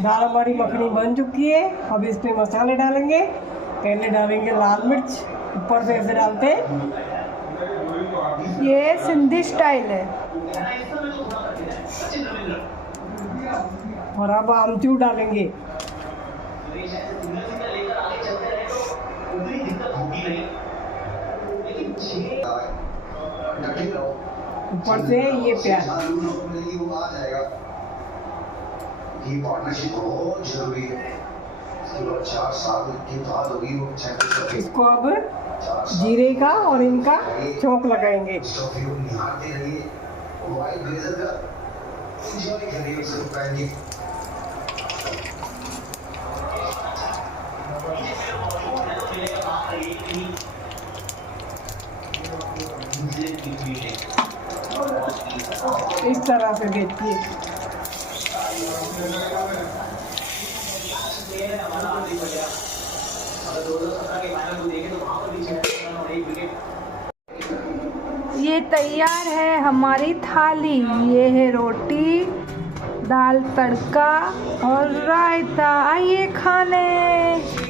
दाल हमारी मखनी बन चुकी है। अब इसमें मसाले डालेंगे। पहले डालेंगे लाल मिर्च, ऊपर से ऐसे डालते हैं। ये सिंधी स्टाइल है। और अब आमचूर डालेंगे। ऊपर से ये प्याज। ये पार्टनरशिप बहुत जरूरी है। इसके बाद 4 साल के बाद होगी वो चैंपियनशिप। इसको अब जीरे का और इनका चौंक लगाएंगे। निहारते रहिए वाइट ब्लेजर का एंजॉय करिए उसे पहनिए। इस तरह से देखिए। ये तैयार है हमारी थाली। ये है रोटी, दाल तड़का और रायता। आइए खाने।